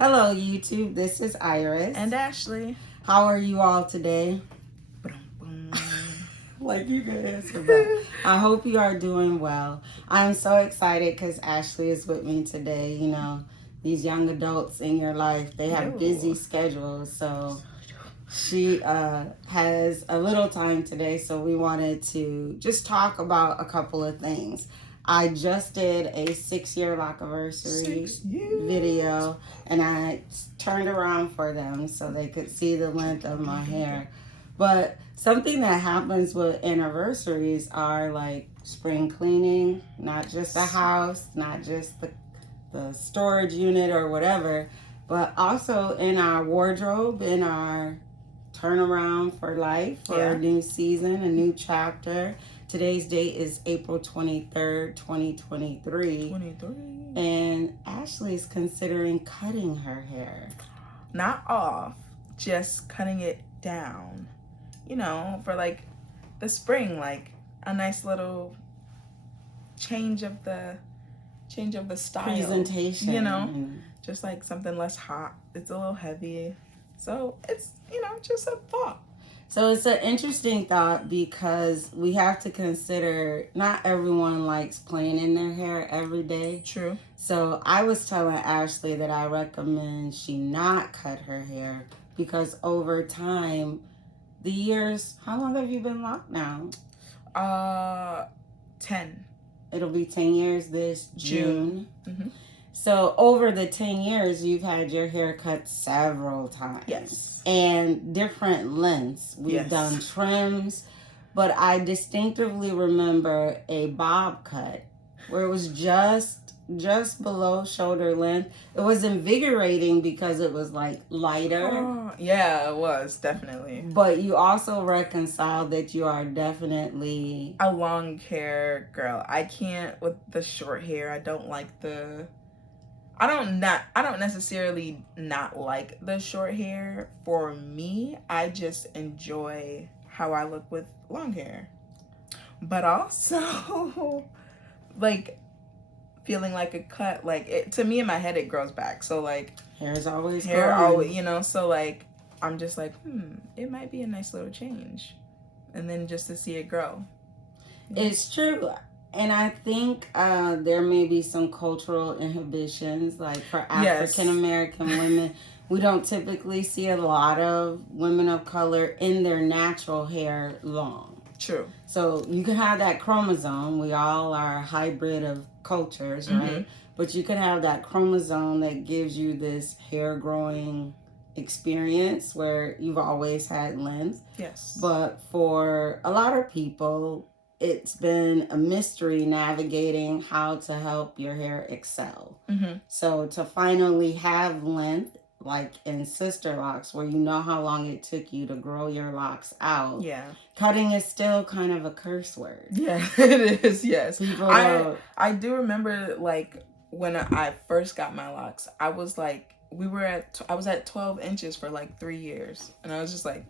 Hello, YouTube. This is Iris. And Ashley. How are you all today? Like you could answer that. I hope you are doing well. I'm so excited because Ashley is with me today. You know, these young adults in your life, they have busy schedules. So she has a little time today. So we wanted to just talk about a couple of things. I just did a 6-year lock-anniversary video, and I turned around for them so they could see the length of my hair. But something that happens with anniversaries are like spring cleaning, not just the house, not just the storage unit or whatever, but also in our wardrobe, in our turnaround for life, for a new season, a new chapter. Today's date is April 23rd, 2023. And Ashley's considering cutting her hair. Not off, just cutting it down. You know, for like the spring, like a nice little change of the style. Presentation. You know, just like something less hot. It's a little heavy. So it's, just a thought. So it's an interesting thought because we have to consider not everyone likes playing in their hair every day. True. So I was telling Ashley that I recommend she not cut her hair because over time, the years, how long have you been locked now? 10. It'll be 10 years this June. Mm-hmm. So over the 10 years, you've had your hair cut several times. Yes. And different lengths. We've done trims, but I distinctively remember a bob cut where it was just below shoulder length. It was invigorating because it was like lighter. Oh, yeah, it was, definitely. But you also reconciled that you are definitely a long hair girl. I can't with the short hair. I don't like I don't necessarily not like the short hair. For me, I just enjoy how I look with long hair. But also, like, feeling like a cut, like, to me in my head, it grows back. So, like, hair always, so, like, I'm just like, it might be a nice little change. And then just to see it grow. It's true. And I think there may be some cultural inhibitions, like for African American women. We don't typically see a lot of women of color in their natural hair long. True. So you can have that chromosome. We all are a hybrid of cultures, right? Mm-hmm. But you can have that chromosome that gives you this hair growing experience where you've always had length. Yes. But for a lot of people, it's been a mystery navigating how to help your hair excel. Mm-hmm. So to finally have length, like in sister locks, where you know how long it took you to grow your locks out. Yeah. Cutting is still kind of a curse word. Yeah, it is, yes. I do remember, like, when I first got my locks, I was like, I was at 12 inches for like 3 years. And I was just like,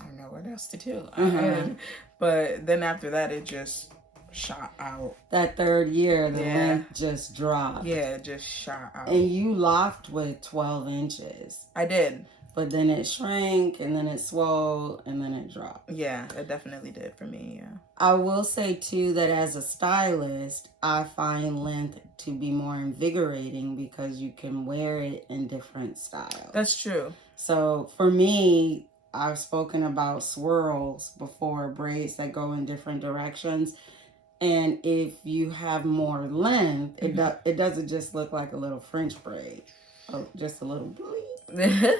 I don't know what else to do. Mm-hmm. But then after that, it just shot out. That third year, the length just dropped. Yeah, it just shot out. And you locked with 12 inches. I did. But then it shrank, and then it swelled, and then it dropped. Yeah, it definitely did for me, yeah. I will say, too, that as a stylist, I find length to be more invigorating because you can wear it in different styles. That's true. So, for me, I've spoken about swirls before, braids that go in different directions. And if you have more length, it doesn't just look like a little French braid, just a little bleep.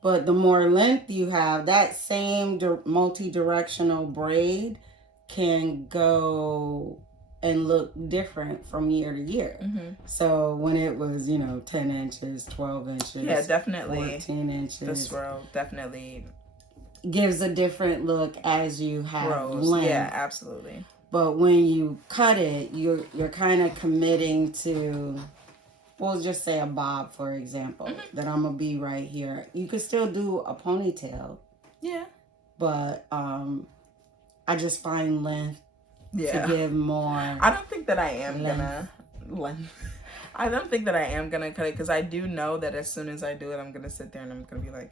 But the more length you have, that same multi-directional braid can go and look different from year to year. Mm-hmm. So when it was, 10 inches, 12 inches, yeah, definitely 14 inches, the swirl definitely gives a different look as you have length. Yeah, absolutely. But when you cut it, you're kind of committing to, we'll just say a bob, for example, that I'm going to be right here. You could still do a ponytail. Yeah. But I just find length to give more. I don't think that I am going to length. I don't think that I am gonna cut it because I do know that as soon as I do it, I'm gonna sit there and I'm gonna be like,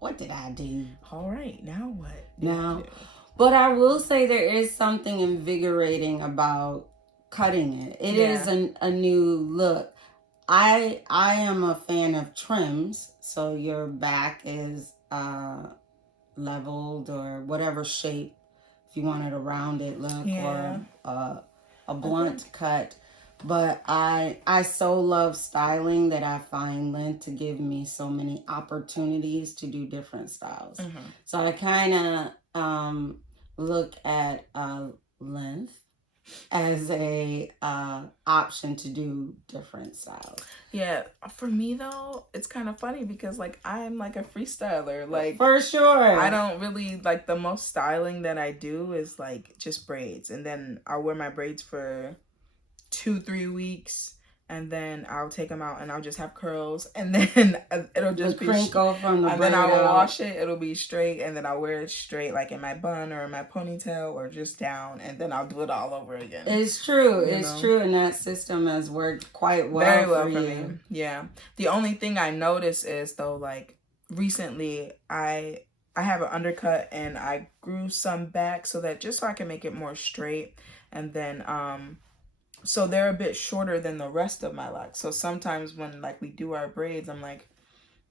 what did I do? All right, now what? Now, but I will say there is something invigorating about cutting it. It is a new look. I am a fan of trims, so your back is leveled or whatever shape, if you wanted a rounded look or a blunt cut. But I so love styling that I find length to give me so many opportunities to do different styles. So I kind of look at length as a option to do different styles. Yeah, for me though, it's kind of funny because like I'm like a freestyler, like for sure. I don't really like the most styling that I do is like just braids, and then I'll wear my braids for 2-3 weeks, and then I'll take them out and I'll just have curls, and then it'll just be crinkle from the and then I'll wash it, it'll be straight, and then I'll wear it straight like in my bun or in my ponytail or just down, and then I'll do it all over again. It's true. It's true, and that system has worked quite well. Very well for me. Yeah. The only thing I notice is though, like recently I have an undercut and I grew some back so that just so I can make it more straight, and then so they're a bit shorter than the rest of my locks. So sometimes when like we do our braids, I'm like,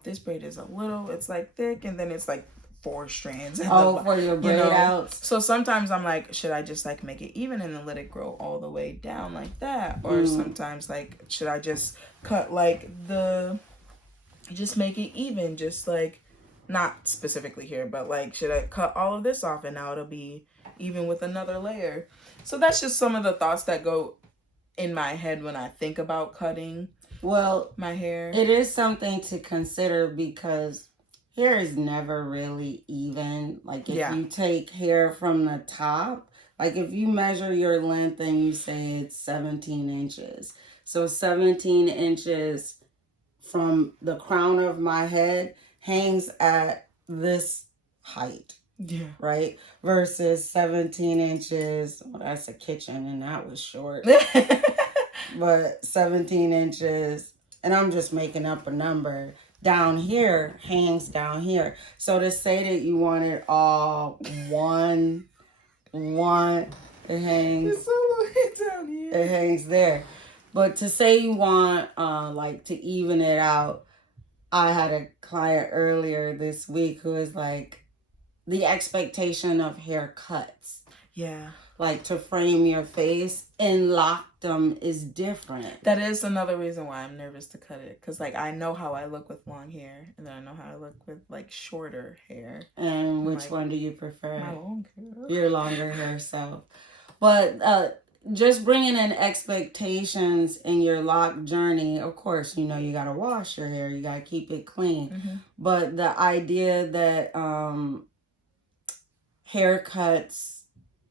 this braid is a little, it's like thick, and then it's like 4 strands. For your braid outs. So sometimes I'm like, should I just like make it even and then let it grow all the way down like that? Or sometimes like, should I just cut like just make it even, just like, not specifically here, but like, should I cut all of this off and now it'll be even with another layer? So that's just some of the thoughts that go in my head when I think about cutting my hair. It is something to consider because hair is never really even. Like if you take hair from the top, like if you measure your length and you say it's 17 inches. So 17 inches from the crown of my head hangs at this height. Yeah. Right? Versus 17 inches. Well, that's a kitchen and that was short. But 17 inches, and I'm just making up a number, down here hangs down here. So to say that you want it all one, it hangs. It's all the way down here. It hangs there. But to say you want like to even it out, I had a client earlier this week who was like, the expectation of haircuts. Yeah. Like to frame your face and lock them is different. That is another reason why I'm nervous to cut it. Because like I know how I look with long hair, and then I know how I look with like shorter hair. And which one do you prefer? My long hair. Your longer hair self. But just bringing in expectations in your lock journey, of course, you know, you got to wash your hair. You got to keep it clean. But the idea that haircuts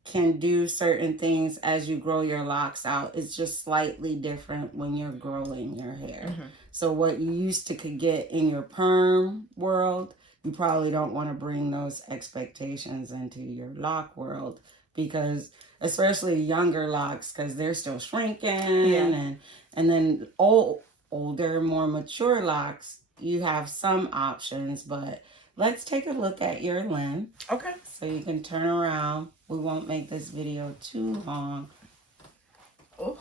can do certain things as you grow your locks out is just slightly different when you're growing your hair. So what you used to could get in your perm world, you probably don't want to bring those expectations into your lock world, because especially younger locks, because they're still shrinking, and then older, more mature locks, you have some options. But let's take a look at your length. Okay. So you can turn around. We won't make this video too long. Oh.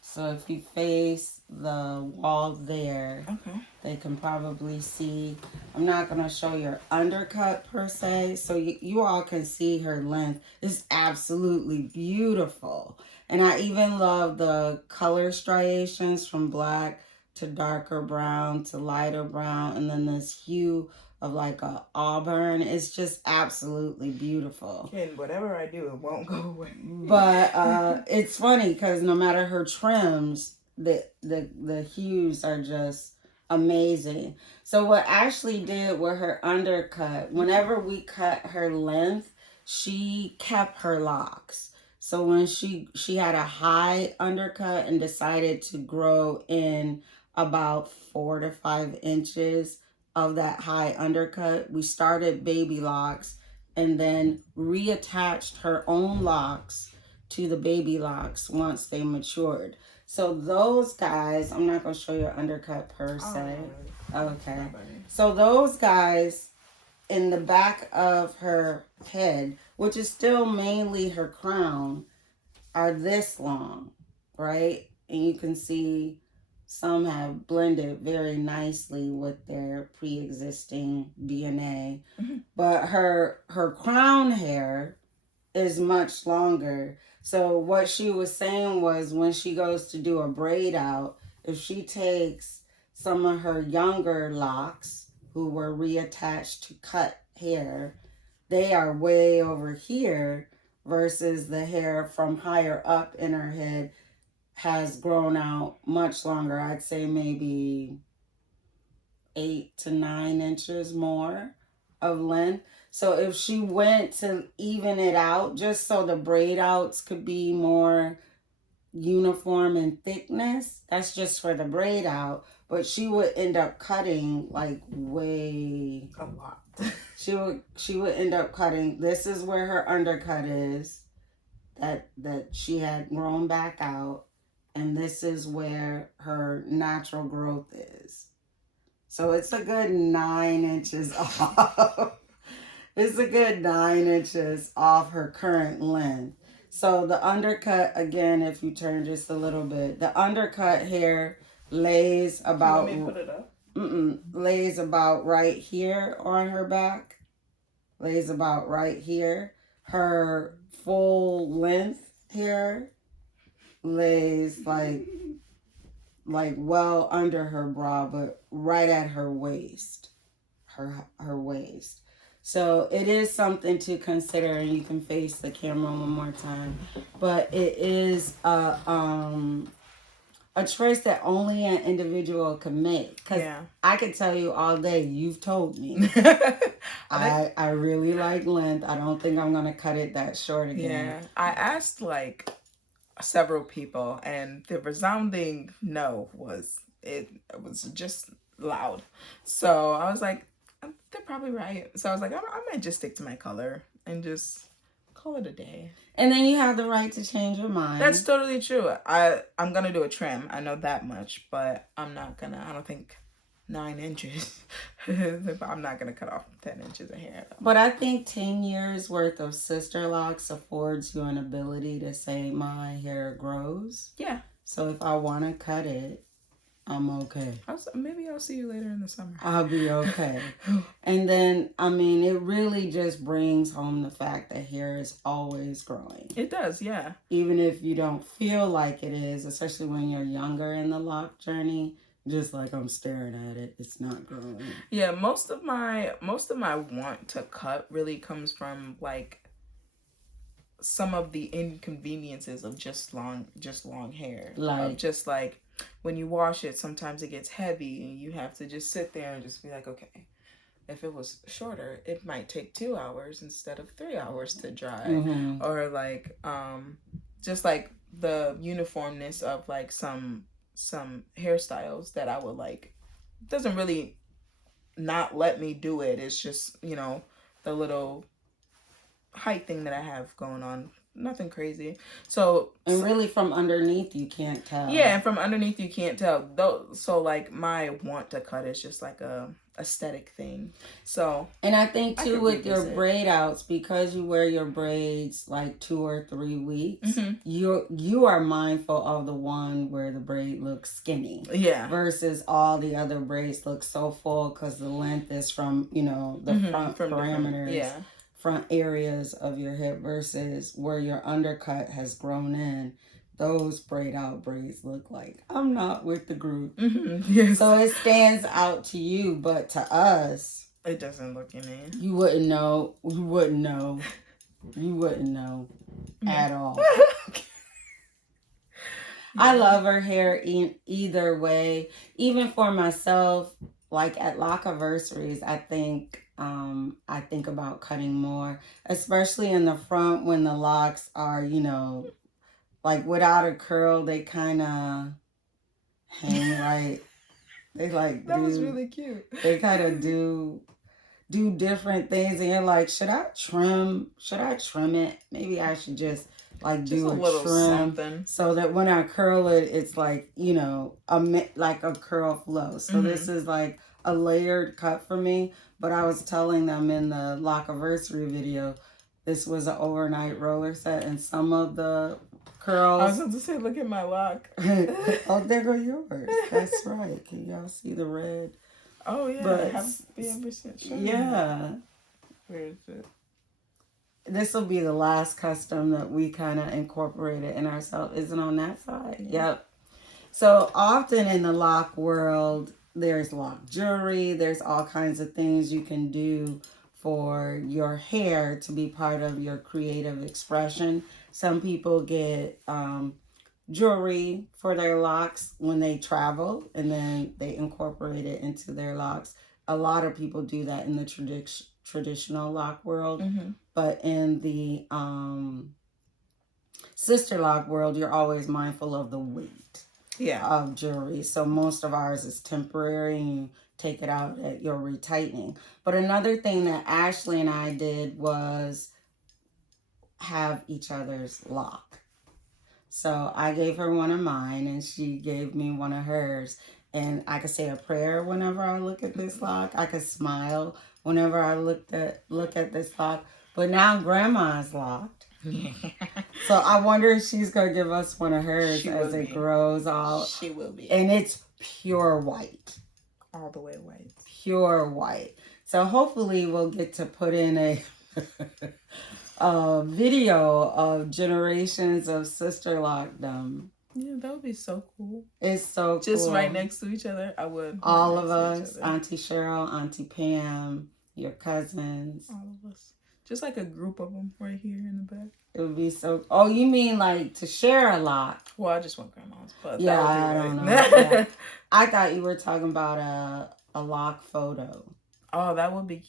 So if you face the wall there, okay, they can probably see. I'm not going to show your undercut per se, so you all can see her length. It's absolutely beautiful. And I even love the color striations from black to darker brown to lighter brown, and then this hue of like a auburn. It's just absolutely beautiful. And whatever I do, it won't go away. But it's funny because no matter her trims, the hues are just amazing. So what Ashley did with her undercut, whenever we cut her length, she kept her locks. So when she had a high undercut and decided to grow in about 4 to 5 inches of that high undercut, we started baby locks and then reattached her own locks to the baby locks once they matured. So those guys, I'm not going to show your undercut per se. Okay. So those guys in the back of her head, which is still mainly her crown, are this long, right? And you can see some have blended very nicely with their pre-existing DNA. Mm-hmm. But her crown hair is much longer. So what she was saying was when she goes to do a braid out, if she takes some of her younger locks who were reattached to cut hair, they are way over here versus the hair from higher up in her head has grown out much longer. I'd say maybe 8 to 9 inches more of length. So if she went to even it out, just so the braid outs could be more uniform in thickness, that's just for the braid out. But she would end up cutting like way a lot. she would end up cutting. This is where her undercut is, that she had grown back out, and this is where her natural growth is. So it's a good 9 inches off. It's a good 9 inches off her current length. So the undercut, again, if you turn just a little bit, the undercut hair lays about, you want me to put it up? Lays about right here on her back. Lays about right here. Her full length hair lays like well under her bra, but right at her waist. Her waist. So it is something to consider, and you can face the camera one more time. But it is a choice that only an individual can make. Because I could tell you all day, you've told me. I really like length. I don't think I'm going to cut it that short again. Yeah. I asked like several people, and the resounding no was, it was just loud. So I was like, they're probably right. So I was like, I might just stick to my color and just call it a day. And then you have the right to change your mind. That's totally true. I'm gonna do a trim. I know that much, but I don't think 9 inches. I'm not gonna cut off 10 inches of hair. But I think 10 years worth of sister locks affords you an ability to say my hair grows. Yeah. So if I want to cut it, I'm okay. Maybe I'll see you later in the summer. I'll be okay. And then, I mean, it really just brings home the fact that hair is always growing. It does, yeah. Even if you don't feel like it is, especially when you're younger in the lock journey, just like I'm staring at it, it's not growing. Yeah, most of my want to cut really comes from like some of the inconveniences of just long hair. Like just like when you wash it, sometimes it gets heavy and you have to just sit there and just be like, okay, if it was shorter, it might take 2 hours instead of 3 hours to dry. Mm-hmm. Or like just like the uniformness of like some hairstyles that I would like, doesn't really not let me do it. It's just, you know, the little height thing that I have going on. Nothing crazy. So really from underneath you can't tell. Yeah, and from underneath you can't tell. So like my want to cut is just like a aesthetic thing. So and I think too with your braid outs, because you wear your braids like 2 or 3 weeks, mm-hmm. you are mindful of the one where the braid looks skinny. Yeah. Versus all the other braids look so full because the length is from, you know, the mm-hmm. front parameters. Yeah. Front areas of your hip versus where your undercut has grown in. Those braid out braids look like I'm not with the group. Mm-hmm. Yes. So it stands out to you, but to us, it doesn't look any. You wouldn't know. You wouldn't know. You wouldn't know at all. I love her hair either way. Even for myself, like at Lockiversaries, I think about cutting more, especially in the front when the locks are, you know, like without a curl, they kind of hang right. They like that was really cute. They kind of do different things, and you're like, should I trim it? Maybe I should just like Just do a a little trim something. so that when I curl it, it's like, you know, like a curl flow. So this is like a layered cut for me. But I was telling them in the Lockiversary video, this was an overnight roller set, and some of the curls. I was about to say, look at my lock. Oh, there go yours. That's right. Can y'all see the red? Oh yeah, But have we ever seen? yeah. Where is it? This will be the last custom that we kind of incorporated in ourselves. Is it on that side? Yeah. Yep. So often in the lock world, there's lock jewelry. There's all kinds of things you can do for your hair to be part of your creative expression. Some people get jewelry for their locks when they travel, and then they incorporate it into their locks. A lot of people do that in the traditional lock world, but in the sister lock world, you're always mindful of the weight of jewelry. So most of ours is temporary, and you take it out at your retightening. But another thing that Ashley and I did was have each other's lock. So I gave her one of mine, and she gave me one of hers. And I could say a prayer whenever I look at this lock. I could smile whenever I look at this lock. But now Grandma's locked. So I wonder if she's going to give us one of hers as it grows out. She will be. And it's pure white. All the way white. Pure white. So hopefully we'll get to put in a video of generations of sister lockdom. Yeah, that would be so cool. It's so Just cool. right next to each other, I would. All of us, Auntie Cheryl, Auntie Pam, your cousins. All of us. Just like a group of them right here in the back. It would be so... Oh, you mean like to share a lock? Well, I just want Grandma's. But yeah, I don't know. Yeah. I thought you were talking about a lock photo. Oh, that would be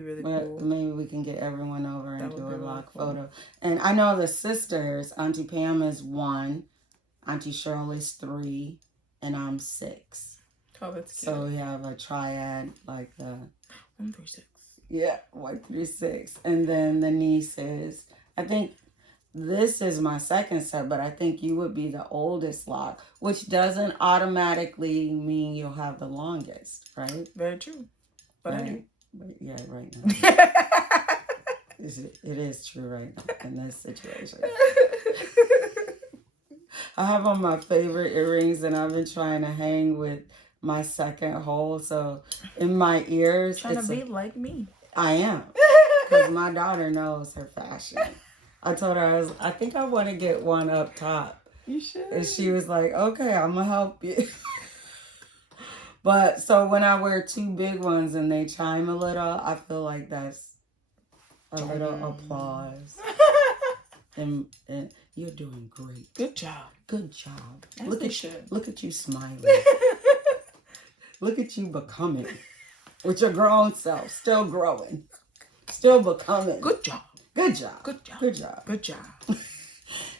really cool. Maybe we can get everyone over and do a lock photo. And I know the sisters, Auntie Pam is 1, Auntie Cheryl is 3, and I'm 6. Oh, that's cute. So we have a triad like the 1 through 6. Yeah, 1 through 6. And then the nieces. I think this is my second set, but I think you would be the oldest lock, which doesn't automatically mean you'll have the longest, right? Very true. But right. Yeah, right now. It is true right now in this situation. I have on my favorite earrings, and I've been trying to hang with my second hole. So in my ears, trying to be like me. I am, because my daughter knows her fashion. I told her I think I want to get one up top. You should. And she was like, "Okay, I'm gonna help you." But so when I wear 2 big ones and they chime a little, I feel like that's a little applause. And you're doing great. Good job. Good job. Look at you smiling. Look at you becoming. With your grown self. Still growing. Still becoming. Good job. Good job. Good job. Good job. Good job.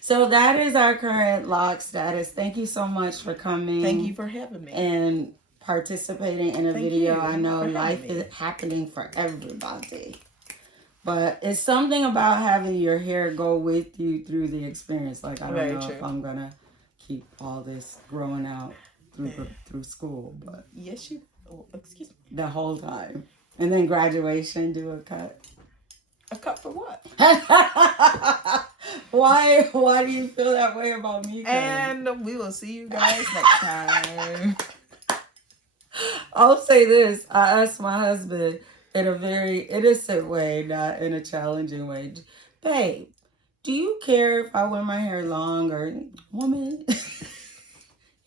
So that is our current lock status. Thank you so much for coming. Thank you for having me. And participating in a video. I know life is happening for everybody. But it's something about having your hair go with you through the experience. Like, I don't know if I'm going to keep all this growing out through school. But yes, you... Oh, excuse me. The whole time. And then graduation, do a cut. A cut for what? Why do you feel that way about me? And we will see you guys next time. I'll say this. I asked my husband in a very innocent way, not in a challenging way. Babe, do you care if I wear my hair long or... Woman, you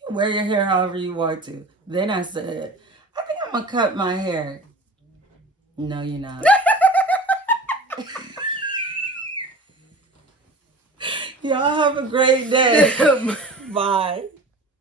wear your hair however you want to. Then I said, I think I'm going to cut my hair. No, you're not. Y'all have a great day. Bye.